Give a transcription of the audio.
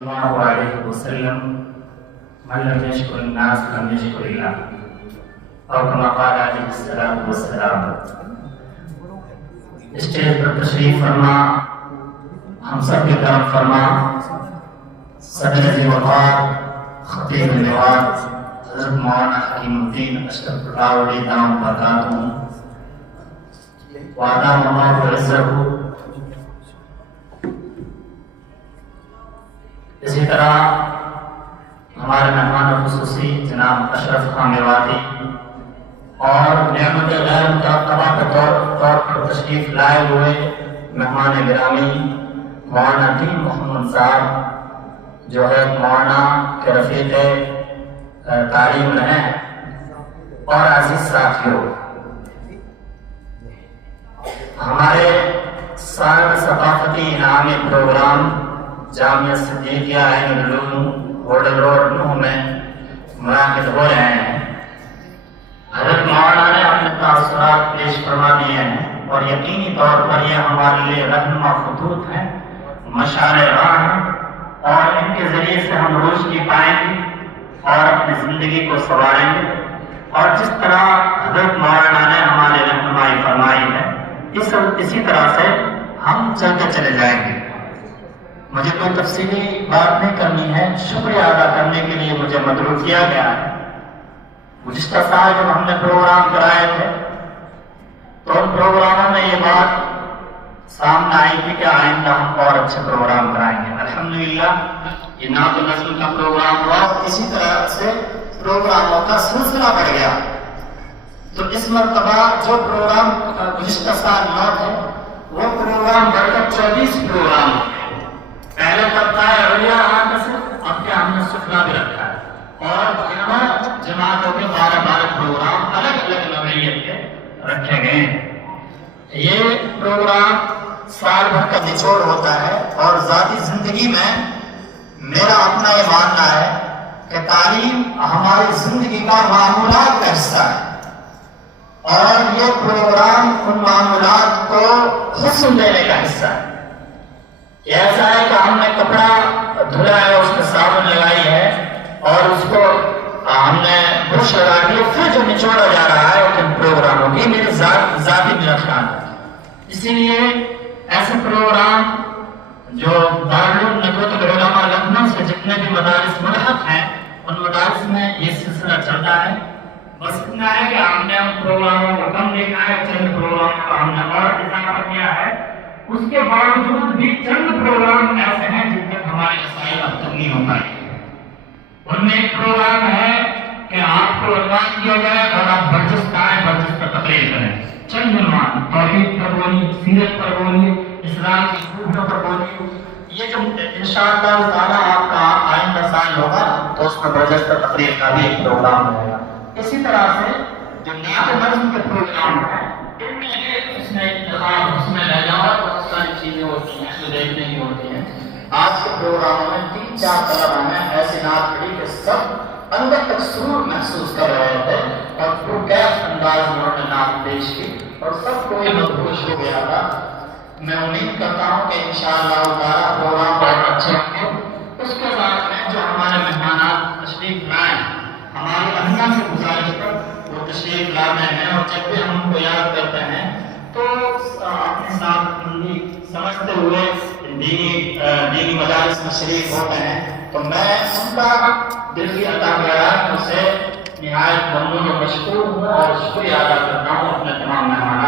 الله عليه وسلم من لم يشكر الناس لم يشكر الله اور كما قال عليه الصلاة والسلام. اسٹیج پر تشریف فرما ہم سب کی طرف فرما صدر وقار خطیب نواب حضرت مولانا حکیم الدین اشرف اللہ علیہ دام برکاتہ وعدام اللہ عزہ. اسی طرح ہمارے مہمان خصوصی جناب اشرف خان میواتی اور نعمت غیر متعاقبہ کے طور پر تشریف لائے ہوئے مہمان گرامی مولانا دین محمد صاحب جو ہے مولانا کے رفیق تعلیم ہیں اور عزیز ساتھیوں، ہمارے سال ثقافتی انعامی پروگرام جامعہ صدیقیہ عین العلوم ہوٹل روڈ نوح میں منعقد ہو رہے ہیں. حضرت مولانا نے اپنے تاثرات پیش فرما دیے ہیں اور یقینی طور پر یہ ہمارے لیے رہنما خطوط ہیں، مشعل راہ ہیں اور ان کے ذریعے سے ہم روشنی پائیں گے اور اپنی زندگی کو سنواریں گے. اور جس طرح حضرت مولانا نے ہماری رہنمائی فرمائی ہے اسی طرح سے ہم چلتے چلے جائیں گے. مجھے کوئی تفصیلی بات نہیں کرنی ہے، شکریہ ادا کرنے کے لیے مجھے مدعو کیا گیا ہے. گزشتہ سال جب ہم نے پروگرام کرائے تھے تو ان پروگراموں میں یہ بات سامنے آئی تھی کہ آئندہ ہم اور اچھے پروگرام کرائیں گے. الحمدللہ یہ نعت نظم کا پروگرام ہوا، اسی طرح سے پروگراموں کا سلسلہ بڑھ گیا. تو اس مرتبہ جو پروگرام گزشتہ سال نہ تھے وہ پروگرام بڑھ کر 24 پروگرام پہلے کرتا ہے اولیاء آنے سے، اب کیا ہم نے سفلا بھی رکھا ہے اور جماعتوں کے 12 پروگرام الگ الگ نوعیت کے رکھے گئے ہیں. یہ پروگرام سال بھر کا نچوڑ ہوتا ہے اور ذاتی زندگی میں میرا اپنا یہ ماننا ہے کہ تعلیم ہماری زندگی کا معمولات کا حصہ ہے اور یہ پروگرام ان معمولات کو حسن دینے کا حصہ ہے. ایسا ہے کہ ہم نے کپڑا دھلا ہے، اس میں صابن لگائی ہے اور اس کو ہم نے برش لگا کے پھر جو نچوڑا جا رہا ہے ان پروگراموں کی میری ذاتی میرا خیال ہے. اسی لیے ایسے پروگرام جو دارالعلوم ندوۃ العلماء لکھنؤ سے جتنے بھی مدارس ملحق ہیں ان مدارس میں یہ سلسلہ چلتا ہے. بس اتنا ہے کہ ہم نے ان پروگراموں کو کم دیکھا ہے، چند پروگراموں کا ہم نے اور اضافہ کیا ہے. اس کے باوجود بھی چند پروگرام ایسے ہیں جن تک ہمارے مسائل اب تک نہیں ہو پائے. ان میں ایک پروگرام ہے کہ آپ کو عنوان دیا جائے اور آپ برجستہ آئیں، برجستہ پر تقریر کریں. چند عنوان توحید پر بولیے، سیرت پر بولیے، اسلام کی خوبیوں پر بولیے. یہ جو انشاءاللہ تعالیٰ آپ کا آئندہ سال ہوگا تو اس میں برجستہ تقریر کا بھی ایک پروگرام ہوگا. اسی طرح سے جو نعت نظم کے پروگرام ہیں ان میں اس میں انتخاب، اس میں لہجات بہت ساری چیزیں ہوتی ہیں جو دیکھنے کی ہوتی ہیں. آج کے پروگراموں میں 3-4 طلباء نے ایسی نعت پڑھی کہ سب اندر تک سرور محسوس کر رہے تھے اور پرکیف انداز میں انہوں نے نعت پیش کی اور سب کو یہ مدہوش ہو گیا تھا. میں امید کرتا ہوں کہ انشاءاللہ تعالیٰ پروگرام بہت اچھے ہوں گے. اس کے ساتھ میں جو ہمارے مہمانات تشریف لائیں ہماری اہمیہ سے گزارش پر وہ تشریف لاتے ہیں اور جب بھی ہم ان کو یاد کرتے ہیں تو اپنے ساتھ سمجھتے ہوئے دینی مدارس میں شریک ہوتے ہیں. تو میں ان کا دل کی عطا سے نہایت ممنون و مشکور ہوں اور شکریہ ادا کرتا ہوں اپنے تمام مہمان